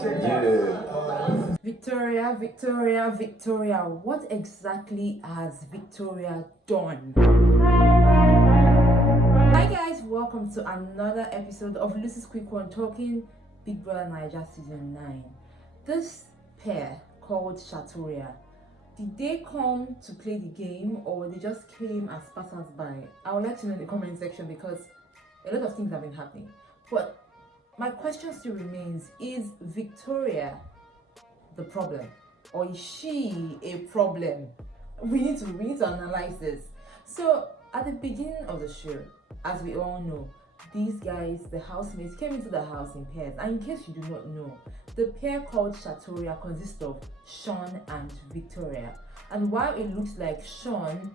Yeah. Victoria, what exactly has Victoria done? Hi guys, welcome to another episode of Lucy's Quick One talking BBNAIJA season 9. This pair called SHATORIA, did they come to play the game or they just came as passers-by? I would like to know in the comment section because a lot of things have been happening. But my question still remains, is Victoria the problem or is she a problem? We need to analyze this. So at the beginning of the show, as we all know, these guys, the housemates, came into the house in pairs. And in case you do not know, the pair called SHATORIA consists of Sean and Victoria. And while it looks like Sean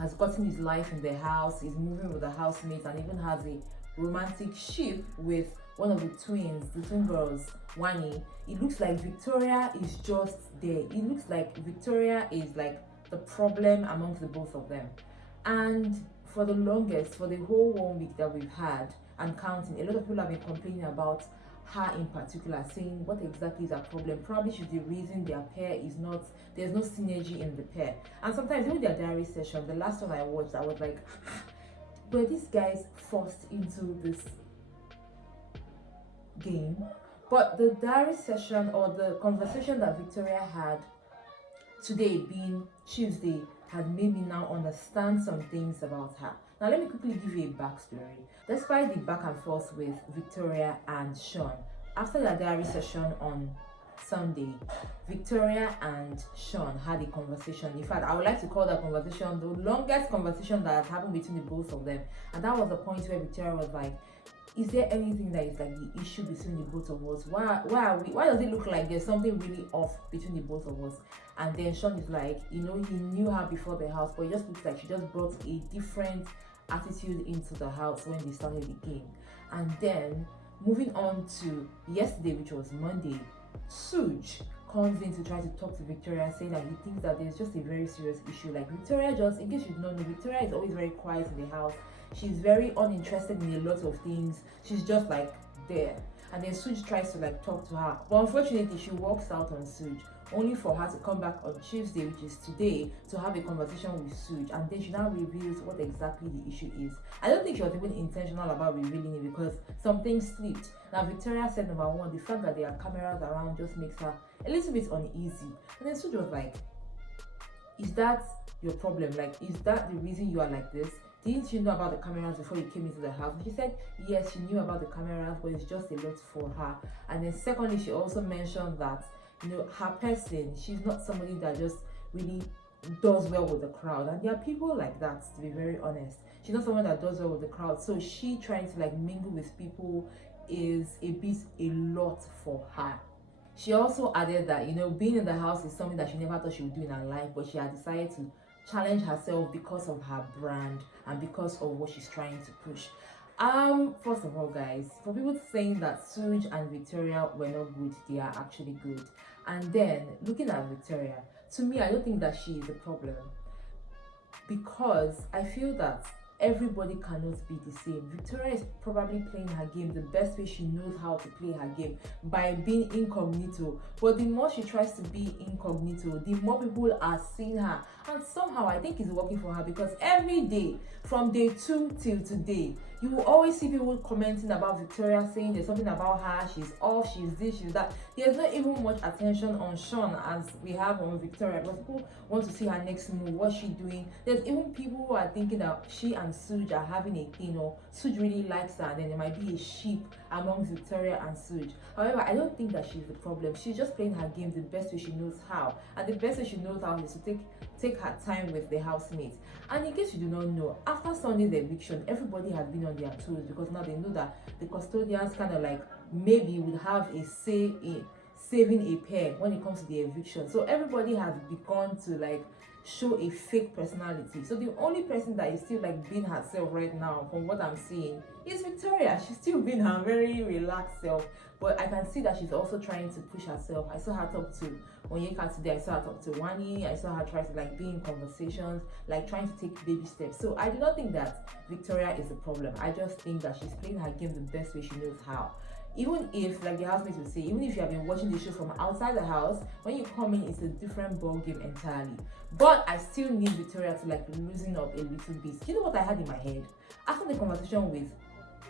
has gotten his life in the house, he's moving with the housemates and even has a romantic ship with one of the twins, the twin girls, Wani, it looks like Victoria is just there. It looks like Victoria is like the problem amongst the both of them. And for the longest, for the whole 1 week that we've had and counting, a lot of people have been complaining about her in particular, saying what exactly is her problem. Probably she's the reason their pair is not, there's no synergy in the pair. And sometimes even their diary session, the last one I watched, I was like, were these guys forced into this game? But the diary session or the conversation that Victoria had today, being Tuesday, had made me now understand some things about her. Now let me quickly give you a backstory. Despite the back and forth with Victoria and Sean, after their diary session on Sunday, Victoria and Sean had a conversation. In fact, I would like to call that conversation the longest conversation that has happened between the both of them. And that was the point where Victoria was like, is there anything that is like the issue between the both of us? Why does it look like there's something really off between the both of us? And then Sean is like, you know, he knew her before the house, but it just looks like she just brought a different attitude into the house when they started the game. And then moving on to yesterday, which was Monday, Suj comes in to try to talk to Victoria, saying that he thinks that there's just a very serious issue. Like Victoria, just in case you don't know, Victoria is always very quiet in the house. She's very uninterested in a lot of things. She's just like there. And then Suj tries to like talk to her. But unfortunately, she walks out on Suj, only for her to come back on Tuesday, which is today, to have a conversation with Suj. And then she now reveals what exactly the issue is. I don't think she was even intentional about revealing it because some things slipped. Now, Victoria said, number one, the fact that there are cameras around just makes her a little bit uneasy. And then Suj was like, is that your problem? Like, is that the reason you are like this? Didn't you know about the cameras before you came into the house? And she said, yes, she knew about the cameras, but it's just a lot for her. And then secondly, she also mentioned that, you know, her person, she's not somebody that just really does well with the crowd. And there are people like that, to be very honest. She's not someone that does well with the crowd. So she trying to like mingle with people is a lot for her. She also added that, you know, being in the house is something that she never thought she would do in her life, but she had decided to challenge herself because of her brand and because of what she's trying to push. First of all, guys, for people saying that Suj and Victoria were not good, they are actually good. And then looking at Victoria, to me, I don't think that she is the problem, because I feel that everybody cannot be the same. Victoria is probably playing her game the best way she knows how to play her game, by being incognito. But the more she tries to be incognito, the more people are seeing her. And somehow I think it's working for her, because every day, from day 2 till today, you will always see people commenting about Victoria, saying there's something about her, she's off, she's this, she's that. There's not even much attention on Sean as we have on Victoria, because people want to see her next move, what's she doing. There's even people who are thinking that she and Suj are having a thing, or Suj really likes her, and then there might be a sheep amongst Victoria and Suj. However, I don't think that she's the problem. She's just playing her game the best way she knows how, and the best way she knows how is to take her time with the housemates. And in case you do not know, after Sunday's eviction, everybody has been on their toes, because now they know that the custodians kind of like maybe would have a say in saving a pair when it comes to the eviction. So everybody has begun to like show a fake personality. So the only person that is still like being herself right now, from what I'm seeing, is Victoria. She's still being her very relaxed self, but I can see that she's also trying to push herself. I saw her talk to Onyeka today, I saw her talk to Wani, I saw her try to like be in conversations, like trying to take baby steps. So I do not think that Victoria is the problem. I just think that she's playing her game the best way she knows how. even if, like the housemates would say, even if you have been watching the show from outside the house, when you come in, it's a different ball game entirely. But I still need Victoria to like loosen up a little bit. You know what I had in my head? After the conversation with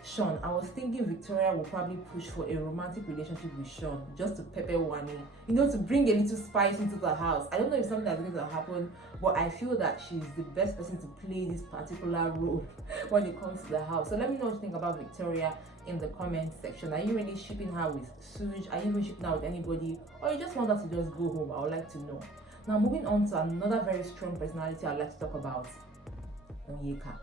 Sean, I was thinking Victoria will probably push for a romantic relationship with Sean just to pepper one in, you know, to bring a little spice into the house. I don't know if something that's going to happen, but I feel that she's the best person to play this particular role when it comes to the house. So let me know what you think about Victoria in the comment section. Are you really shipping her with Suj? Are you even shipping her with anybody? Or you just want her to just go home? I would like to know. Now moving on to another very strong personality I'd like to talk about, Onyeka.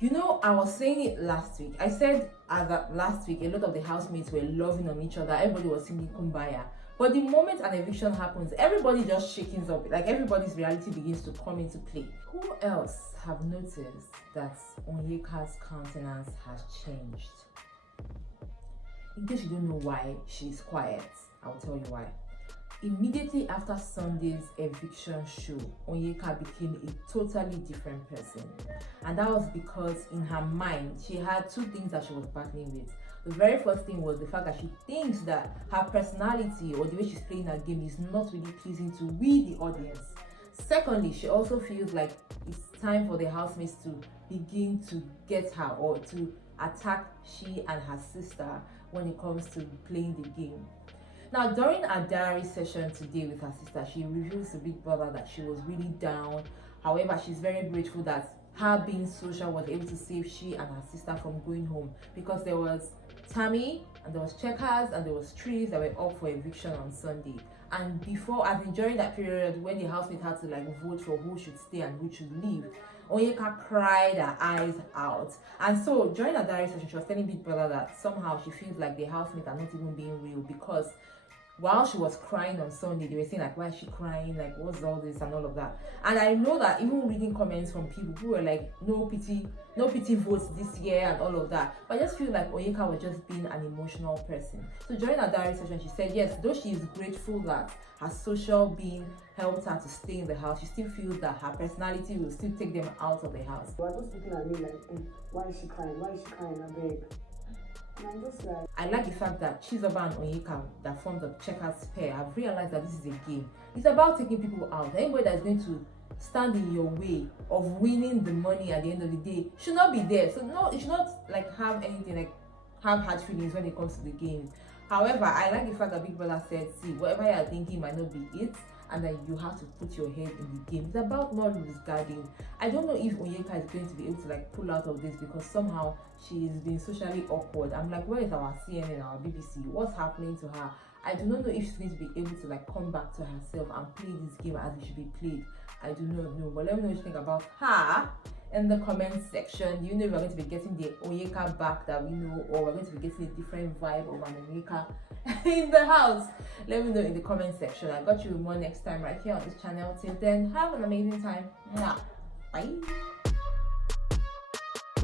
You know, I was saying it last week. I said that last week a lot of the housemates were loving on each other. Everybody was singing Kumbaya. But the moment an eviction happens, everybody just shakes up. Like everybody's reality begins to come into play. Who else have noticed that Onyeka's countenance has changed? In case you don't know why she's quiet, I'll tell you why. Immediately after Sunday's eviction show, Onyeka became a totally different person. And that was because in her mind, she had two things that she was battling with. The very first thing was the fact that she thinks that her personality or the way she's playing her game is not really pleasing to we, the audience. Secondly, she also feels like it's time for the housemates to begin to get her or to attack she and her sister when it comes to playing the game. Now, during our diary session today with her sister, she reveals to Big Brother that she was really down. However, she's very grateful that her being social was able to save she and her sister from going home, because there was Tammy and there was Checkers and there was Trees that were up for eviction on Sunday. And before, I think during that period when the housemate had to like vote for who should stay and who should leave, Onyeka cried her eyes out. And so during her diary session, she was telling Big Brother that somehow she feels like the housemates are not even being real, because while she was crying on Sunday, they were saying like, why is she crying? Like, what's all this and all of that? And I know that even reading comments from people who were like, no pity votes this year and all of that. But I just feel like Onyeka was just being an emotional person. So during her diary session, she said, yes, though she is grateful that her social being helped her to stay in the house, she still feels that her personality will still take them out of the house. They were just looking at me like, why is she crying? Why is she crying? I beg. And I'm just like, I like the fact that Chizoba and Onyeka that formed the Checkers pair have realized that this is a game. It's about taking people out. Anybody that's going to stand in your way of winning the money at the end of the day should not be there. So no, it should not like have anything like have hard feelings when it comes to the game. However, I like the fact that Big Brother said, see, whatever you're thinking might not be it, and that you have to put your head in the game. It's about not discarding. I don't know if Onyeka is going to be able to like pull out of this, because somehow she's been socially awkward. I'm like, where is our CNN, our BBC? What's happening to her? I do not know if she's going to be able to like come back to herself and play this game as it should be played. I do not know, but let me know what you think about her in the comment section. Do you know if we're going to be getting the Onyeka back that we know, or we're going to be getting a different vibe of an Onyeka in the house? Let me know in the comment section. I got you more next time right here on this channel. Till then, have an amazing time. Mwah. Bye.